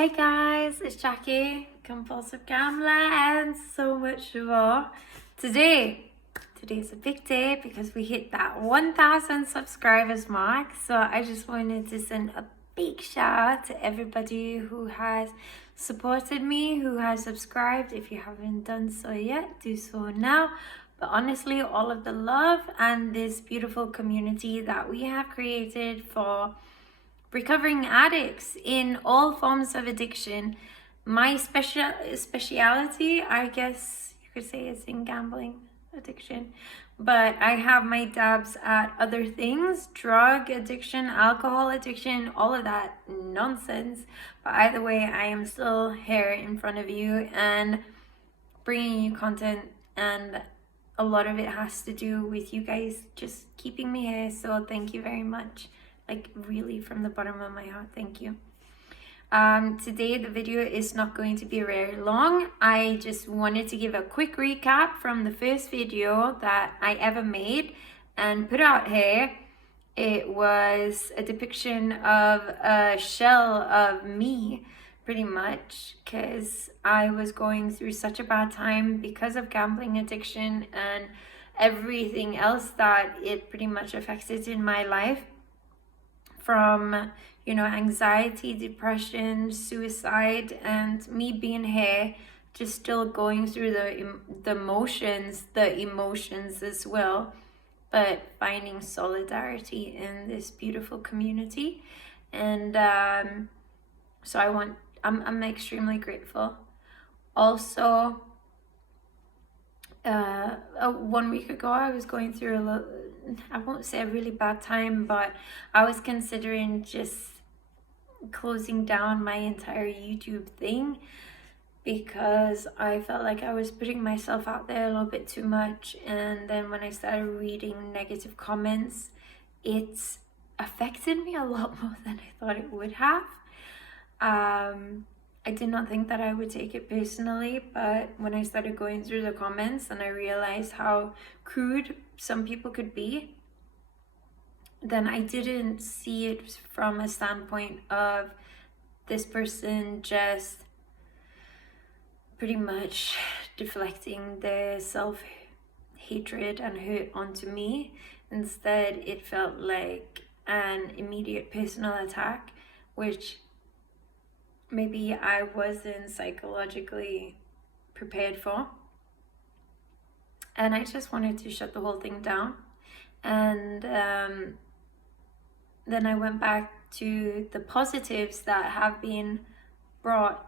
Hi guys, it's Jackie, compulsive gambler, and so much more. Today's a big day because we hit that 1,000 subscribers mark. So I just wanted to send a big shout out to everybody who has supported me, who has subscribed. If you haven't done so yet, do so now. But honestly, all of the love and this beautiful community that we have created for recovering addicts in all forms of addiction. My speciality, I guess you could say, is in gambling addiction, but I have my dabs at other things: drug addiction, alcohol addiction, all of that nonsense. But either way, I am still here in front of you and bringing you content, and a lot of it has to do with you guys just keeping me here. So thank you very much. Like, really, from the bottom of my heart, thank you. Today the video is not going to be very long. I just wanted to give a quick recap from the first video that I ever made and put out here. It was a depiction of a shell of me, pretty much, because I was going through such a bad time because of gambling addiction and everything else that it pretty much affected in my life. From, anxiety, depression, suicide, and me being here, just still going through the emotions as well, but finding solidarity in this beautiful community. And so I'm extremely grateful. Also, 1 week ago, I was going through I won't say a really bad time, but I was considering just closing down my entire YouTube thing because I felt like I was putting myself out there a little bit too much. And then when I started reading negative comments, it's affected me a lot more than I thought it would have. I did not think that I would take it personally, but when I started going through the comments and I realized how crude some people could be, then I didn't see it from a standpoint of this person just pretty much deflecting their self-hatred and hurt onto me. Instead, it felt like an immediate personal attack, which maybe I wasn't psychologically prepared for. And I just wanted to shut the whole thing down. And then I went back to the positives that have been brought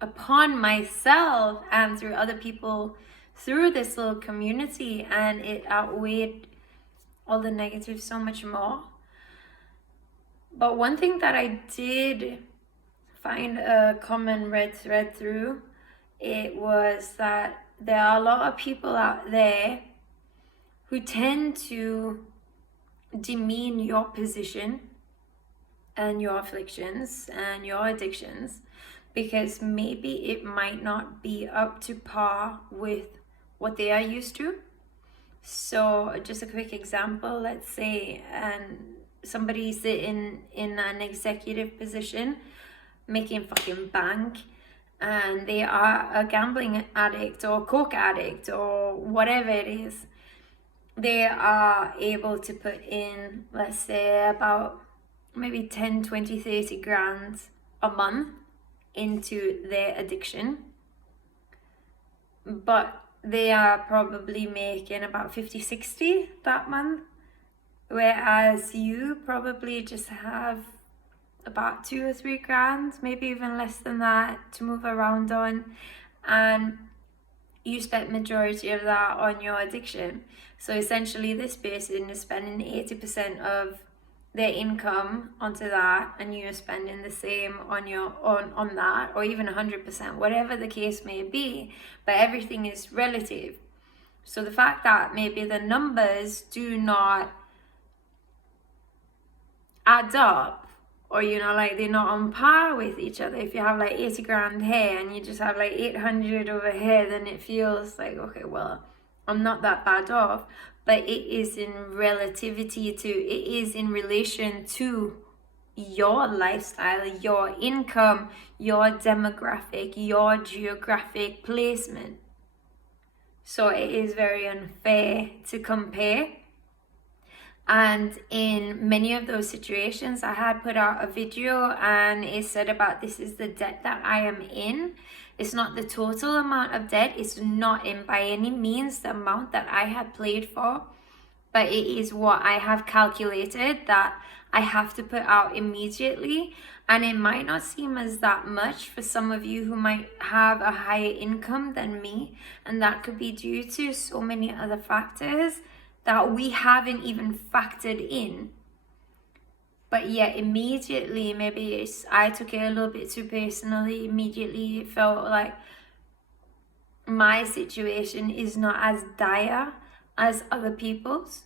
upon myself and through other people through this little community, and it outweighed all the negatives so much more. But one thing that I did find a common red thread through it was that there are a lot of people out there who tend to demean your position and your afflictions and your addictions because maybe it might not be up to par with what they are used to. So just a quick example, let's say somebody's in an executive position making fucking bank, and they are a gambling addict or coke addict or whatever it is. They are able to put in, let's say, about maybe 10, 20, 30 grand a month into their addiction, but they are probably making about 50, 60 that month, whereas you probably just have about 2 or 3 grand, maybe even less than that, to move around on, and you spent majority of that on your addiction. So essentially this person is spending 80% of their income onto that, and you're spending the same on that, or even 100%, whatever the case may be. But everything is relative. So the fact that maybe the numbers do not add up, or they're not on par with each other. If you have like 80 grand here and you just have like 800 over here, then it feels like, okay, well, I'm not that bad off. But it is in relativity to, it is in relation to your lifestyle, your income, your demographic, your geographic placement. So it is very unfair to compare. And in many of those situations, I had put out a video and it said about this is the debt that I am in. It's not the total amount of debt. It's not in by any means the amount that I had played for. But it is what I have calculated that I have to put out immediately. And it might not seem as that much for some of you who might have a higher income than me. And that could be due to so many other factors that we haven't even factored in. But yet immediately, maybe I took it a little bit too personally. Immediately it felt like my situation is not as dire as other people's.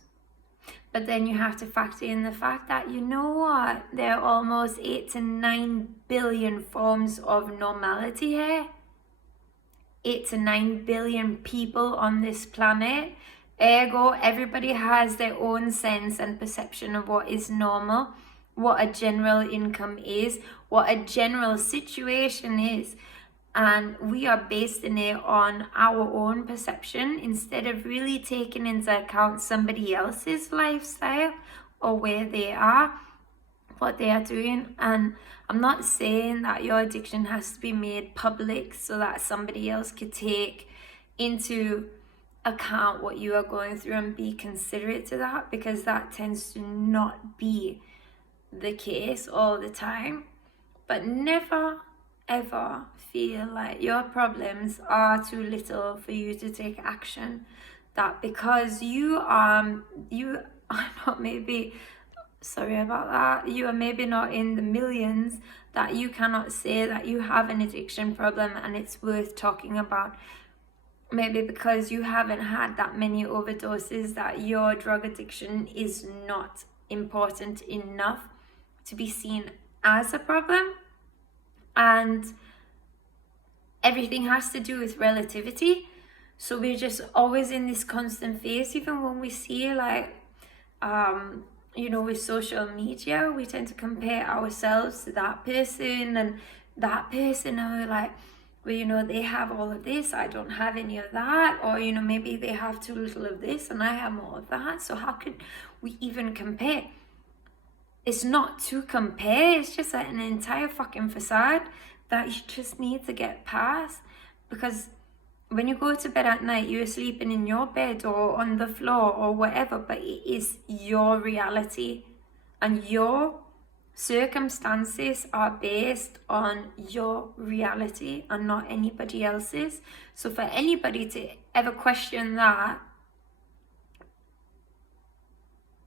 But then you have to factor in the fact that, you know what, there are almost 8 to 9 billion forms of normality here. 8 to 9 billion people on this planet. Ergo, everybody has their own sense and perception of what is normal, what a general income is, what a general situation is. And we are basing it on our own perception instead of really taking into account somebody else's lifestyle or where they are, what they are doing. And I'm not saying that your addiction has to be made public so that somebody else could take into account what you are going through and be considerate to that, because that tends to not be the case all the time. But never ever feel like your problems are too little for you to take action. That because you are not maybe, sorry about that, you are maybe not in the millions, that you cannot say that you have an addiction problem and it's worth talking about. Maybe because you haven't had that many overdoses, that your drug addiction is not important enough to be seen as a problem. And everything has to do with relativity. So we're just always in this constant phase. Even when we see like, with social media, we tend to compare ourselves to that person and that person, and we're like, well, they have all of this, I don't have any of that. Or, maybe they have too little of this and I have more of that. So how could we even compare? It's not to compare, it's just like an entire fucking facade that you just need to get past. Because when you go to bed at night, you're sleeping in your bed or on the floor or whatever, but it is your reality. And your circumstances are based on your reality and not anybody else's. So for anybody to ever question that,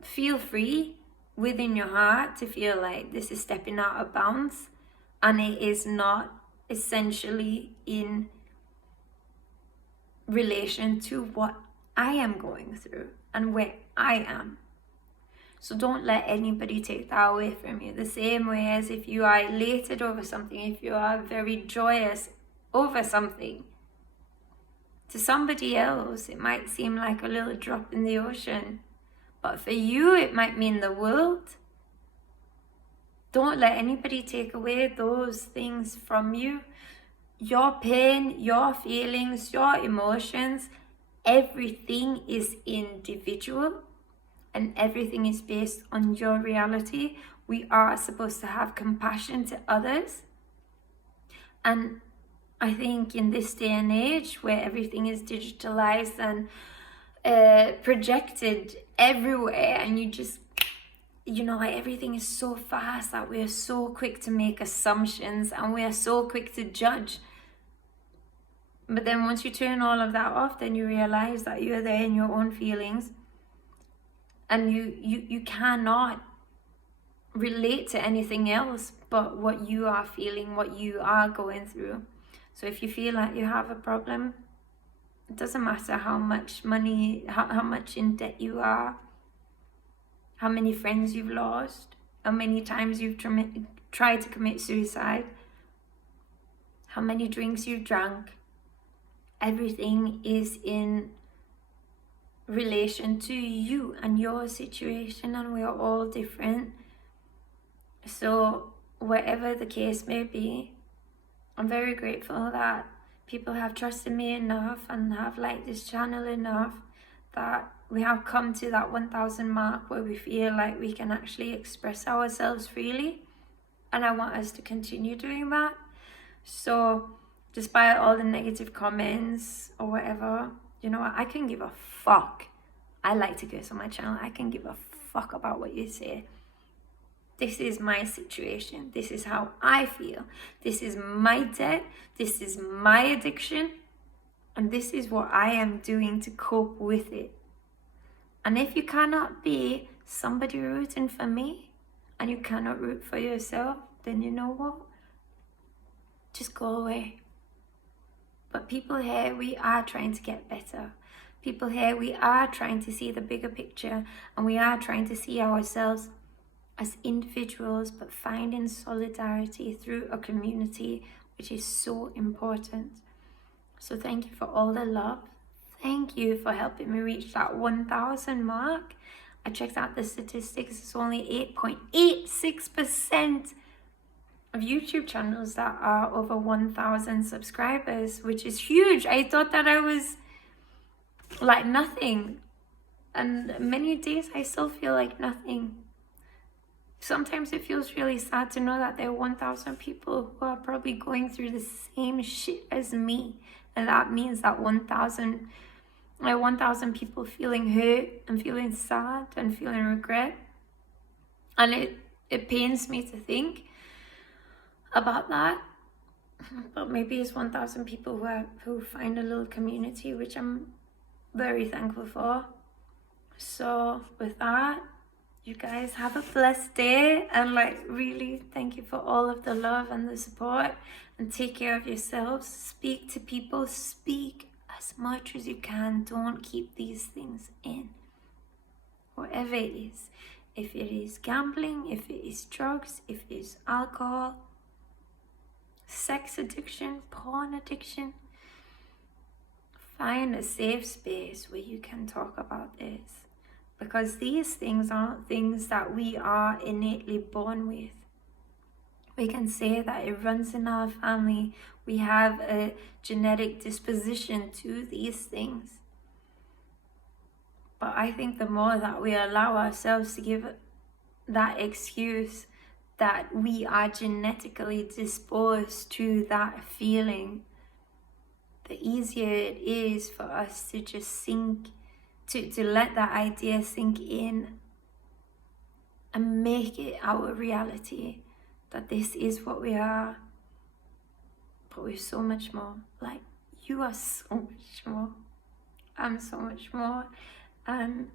feel free within your heart to feel like this is stepping out of bounds, and it is not essentially in relation to what I am going through and where I am. So don't let anybody take that away from you. The same way as if you are elated over something, if you are very joyous over something, to somebody else it might seem like a little drop in the ocean, but for you it might mean the world. Don't let anybody take away those things from you. Your pain, your feelings, your emotions, everything is individual. And everything is based on your reality. We are supposed to have compassion to others. And I think in this day and age where everything is digitalized and projected everywhere, and you just, like everything is so fast that we are so quick to make assumptions and we are so quick to judge. But then once you turn all of that off, then you realize that you're there in your own feelings. And you cannot relate to anything else but what you are feeling, what you are going through. So if you feel like you have a problem, it doesn't matter how much money, how much in debt you are, how many friends you've lost, how many times you've tried to commit suicide, how many drinks you've drunk. Everything is in relation to you and your situation, and we are all different. So whatever the case may be, I'm very grateful that people have trusted me enough and have liked this channel enough that we have come to that 1,000 mark where we feel like we can actually express ourselves freely. And I want us to continue doing that. So despite all the negative comments or whatever, you know what, I can give a fuck. I like to curse on my channel. I can give a fuck about what you say. This is my situation. This is how I feel. This is my debt. This is my addiction. And this is what I am doing to cope with it. And if you cannot be somebody rooting for me and you cannot root for yourself, then you know what? Just go away. But people here, we are trying to get better. People here, we are trying to see the bigger picture, and we are trying to see ourselves as individuals, but finding solidarity through a community, which is so important. So thank you for all the love. Thank you for helping me reach that 1,000 mark. I checked out the statistics. It's only 8.86% of YouTube channels that are over 1,000 subscribers, which is huge. I thought that I was like nothing. And many days I still feel like nothing. Sometimes it feels really sad to know that there are 1,000 people who are probably going through the same shit as me. And that means that 1,000 people feeling hurt and feeling sad and feeling regret. And it pains me to think about that. But maybe it's 1,000 people who find a little community, which I'm very thankful for. So with that, you guys have a blessed day, and like really thank you for all of the love and the support, and take care of yourselves. Speak to people, speak as much as you can. Don't keep these things in, whatever it is. If it is gambling, if it is drugs, if it is alcohol, sex addiction, porn addiction, find a safe space where you can talk about this. Because these things aren't things that we are innately born with. We can say that it runs in our family. We have a genetic disposition to these things. But I think the more that we allow ourselves to give that excuse that we are genetically disposed to that feeling, the easier it is for us to just sink, to let that idea sink in and make it our reality, that this is what we are. But we're so much more. Like, you are so much more. I'm so much more. And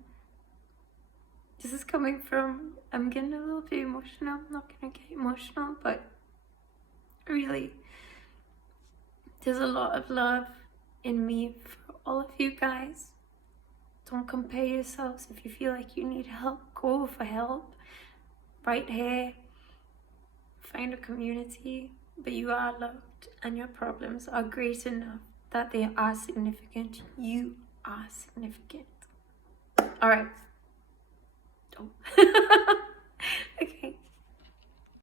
this is coming from, I'm getting a little bit emotional. I'm not gonna get emotional, but really, there's a lot of love in me for all of you guys. Don't compare yourselves. If you feel like you need help, go for help. Right here, find a community, but you are loved, and your problems are great enough that they are significant. You are significant. All right. Oh. Okay.